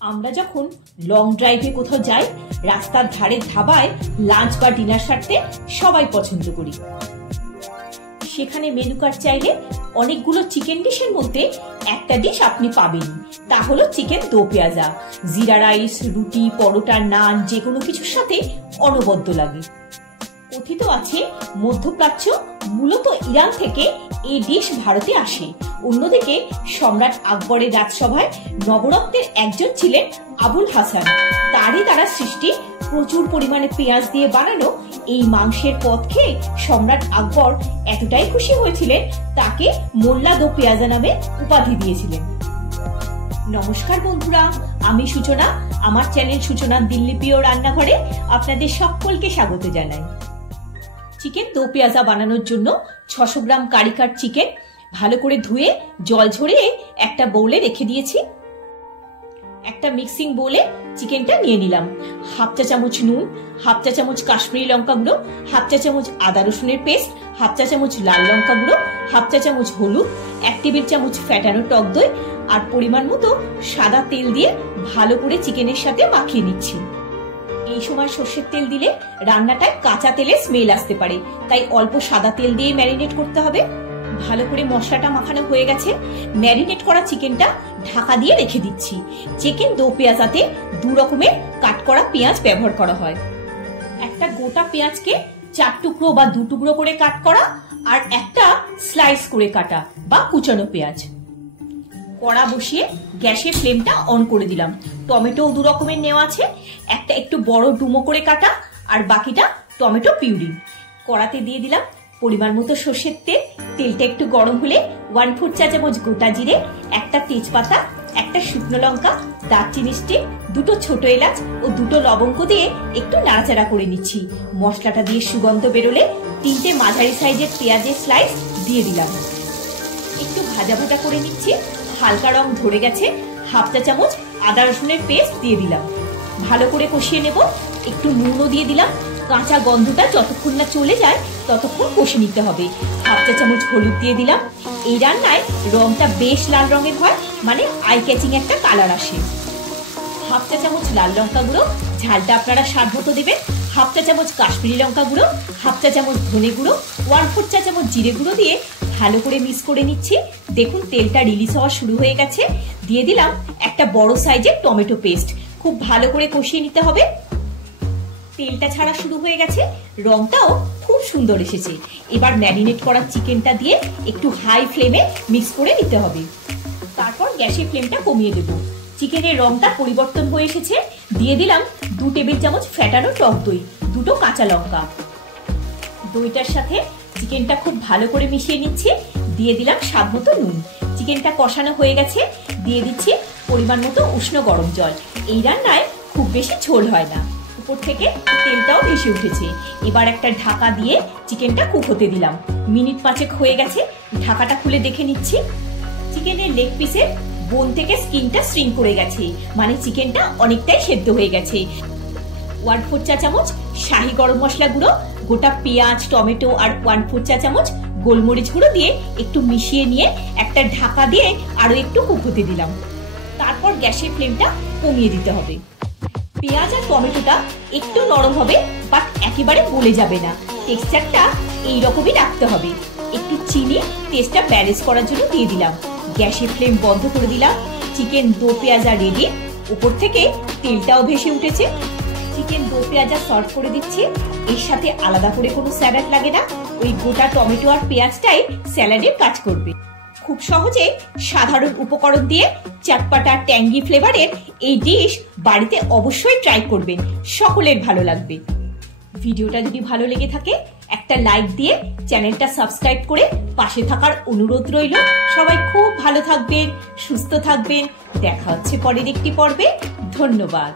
আমরা যখন লং ড্রাইভে কোথাও যাই, রাস্তার ধারে ধাবায় লাঞ্চ বা ডিনার সারতে সবাই পছন্দ করি। সেখানে মেনু কার্ড চাইলে অনেকগুলো চিকেন ডিশের মধ্যে একটা ডিশ আপনি পাবেন, তা হলো চিকেন দো পেঁয়াজা। জিরা রাইস, রুটি, পরোটা, নান যে কোনো কিছুর সাথে অনবদ্য লাগে। কথিত আছে মধ্যপ্রাচ্য মূলত ইরান থেকে এই ডিশ ভারতে আসে। অন্যদিকে সম্রাট আকবরের রাজসভায় নবরত্নের একজন ছিলেন আবুল হাসান। তারই দ্বারা সৃষ্টি প্রচুর পরিমাণে পেঁয়াজ দিয়ে বানানো এই মাংসের পদ খেয়ে সম্রাট আকবর এতটাই খুশি হয়েছিলেন, তাকে মোল্লা দো পেঁয়াজা নামে উপাধি দিয়েছিলেন। নমস্কার বন্ধুরা, আমি সূচনা। আমার চ্যানেল সূচনা দিল্লি প্রিয় রান্নাঘরে আপনাদের সকলকে স্বাগত জানাই। চিকেন দো পেঁয়াজা বানানোর জন্য 600 গ্রাম কারিকাট চিকেন ভালো করে ধুয়ে জল ঝরিয়ে একটা বোলে রেখে দিয়েছি। একটা মিক্সিং বোলে চিকেনটা নিয়ে নিলাম। হাফ চা চামচ নুন, হাফ চা চামচ কাশ্মীরি লঙ্কা গুঁড়ো, হাফ চা চামচ আদা রসুনের পেস্ট, হাফ চা চামচ লাল লঙ্কা গুঁড়ো, হাফ চা চামচ হলুদ, 1 টেবিল চামচ ফ্যাটানো টক দই আর পরিমাণ মতো সাদা তেল দিয়ে ভালো করে চিকেনের সাথে মাখিয়ে নিচ্ছি। এই সময় সর্ষের তেল দিলে রান্নাটায় কাঁচা তেলের স্মেল আসতে পারে, তাই অল্প সাদা তেল দিয়ে ম্যারিনেট করতে হবে। ভালো করে মশলাটা মাখানো হয়ে গেছে। ম্যারিনেট করা চিকেনটা ঢাকা দিয়ে রেখে দিচ্ছি। চিকেন দো পেঁয়াজাতে 2 রকমের কাট করা পেঁয়াজ ব্যবহার করা হয়। একটা গোটা পেঁয়াজকে 4 টুকরো বা 2 টুকরো করে কাট করা, আর একটা স্লাইস করে কাটা বা কুচানো পেঁয়াজ। কড়া বসিয়ে গ্যাসের ফ্লেমটা অন করে দিলাম। টমেটো 2 রকমের নেওয়া আছে, একটা একটু বড় ডুমো করে কাটা আর বাকিটা টমেটো পিউরি। কড়াতে দিয়ে দিলাম পরিমাণ মতো সর্ষের তেল। তেলটা একটু গরম হলে 1/4 চা চামচ গোটা জিরে, একটা তেজপাতা, একটা শুকনো লঙ্কা, দারচিনি স্টিক, 2টো ছোট এলাচ ও 2টো লবঙ্গ দিয়ে একটু নাড়াচাড়া করে নিচ্ছি। মশলাটা দিয়ে সুগন্ধ বেরোলে 3টে মাঝারি সাইজের পেঁয়াজের স্লাইস দিয়ে দিলাম। একটু ভাজা ভাজা করে নিচ্ছি। হালকা রং ধরে গেছে। হাফ চা চামচ আদা রসুনের পেস্ট দিয়ে দিলাম। ভালো করে কষিয়ে নেব। একটু নুনও দিয়ে দিলাম। কাঁচা গন্ধটা যতক্ষণ না চলে যায় ততক্ষণ কষে নিতে হবে। হাফ চা চামচ হলুদ দিয়ে দিলাম। এই রান্নায় রংটা বেশ লাল রঙের হয়, মানে আই ক্যাচিং একটা কালার আসে। হাফ চা চামচ লাল লঙ্কা গুঁড়ো, ঝালটা আপনারা স্বাদ মতো দেবেন। হাফ চা চামচ কাশ্মীরি লঙ্কা গুঁড়ো, হাফ চা চামচ ধনে গুঁড়ো, 1/4 চা চামচ জিরে গুঁড়ো দিয়ে ভালো করে মিক্স করে নিচ্ছি। দেখুন তেলটা রিলিজ হওয়া শুরু হয়ে গেছে। দিয়ে দিলাম একটা বড় সাইজের টমেটো পেস্ট। খুব ভালো করে কষিয়ে নিতে হবে। তেলটা ছাড়া শুরু হয়ে গেছে, রংটাও খুব সুন্দর এসেছে। এবার ম্যারিনেট করা চিকেনটা দিয়ে একটু হাই ফ্লেমে মিক্স করে নিতে হবে। তারপর গ্যাসের ফ্লেমটা কমিয়ে দেব। চিকেনের রংটা পরিবর্তন হয়ে এসেছে। দিয়ে দিলাম 2 টেবিল চামচ ফ্যাটানো টক দই, 2টো কাঁচা লঙ্কা। দইটার সাথে চিকেনটা খুব ভালো করে মিশিয়ে নিচ্ছি। দিয়ে দিলাম স্বাদ মতো নুন। চিকেনটা কষানো হয়ে গেছে। দিয়ে দিচ্ছি পরিমাণ মতো উষ্ণ গরম জল। এই রান্নায় খুব বেশি ঝোল হয় না। উপর থেকে তেলটাও ভেসে উঠেছে। এবার একটা ঢাকা দিয়ে চিকেনটা কুক হতে দিলাম। মিনিট 5 হয়ে গেছে। ঢাকাটা খুলে দেখে নিচ্ছি। চিকেনের লেগ পিসের বোন থেকে স্কিনটা শ্রিঙ্ক করে গেছে, মানে চিকেনটা অনেকটাই সেদ্ধ হয়ে গেছে। 1/4 চা চামচ শাহি গরম মশলা গুঁড়ো, গোটা পেঁয়াজ, টমেটো আর 1/4 চা চামচ গোলমরিচ গুঁড়ো দিয়ে একটু মিশিয়ে নিয়ে একটা ঢাকা দিয়ে আরো একটু কুক হতে দিলাম। তারপর গ্যাসের ফ্লেমটা কমিয়ে দিতে হবে। পেঁয়াজ আর টমেটোটা একটু নরম হবে, বাট একেবারে গলে যাবে না। টেক্সচারটা এইরকমই রাখতে হবে। একটু চিনি টেস্টটা ব্যালেন্স করার জন্য দিয়ে দিলাম। গ্যাসের ফ্লেম বন্ধ করে দিলাম। চিকেন দো পেঁয়াজা রেডি। উপর থেকে তেলটাও ভেসে উঠেছে। চিকেন দো পেঁয়াজা সার্ভ করে দিচ্ছি। এর সাথে আলাদা করে কোনো স্যালাড লাগে না। ওই গোটা টমেটো আর পেঁয়াজটাই স্যালাডের কাজ করবে। খুব সহজে সাধারণ উপকরণ দিয়ে চটপটা ট্যাঙ্গি ফ্লেভারের এই ডিশ বাড়িতে অবশ্যই ট্রাই করবেন। সকলের ভালো লাগবে। ভিডিওটা যদি ভালো লেগে থাকে একটা লাইক দিয়ে চ্যানেলটা সাবস্ক্রাইব করে পাশে থাকার অনুরোধ রইল। সবাই খুব ভালো থাকবেন, সুস্থ থাকবেন। দেখা হচ্ছে পরের একটি পর্বে। ধন্যবাদ।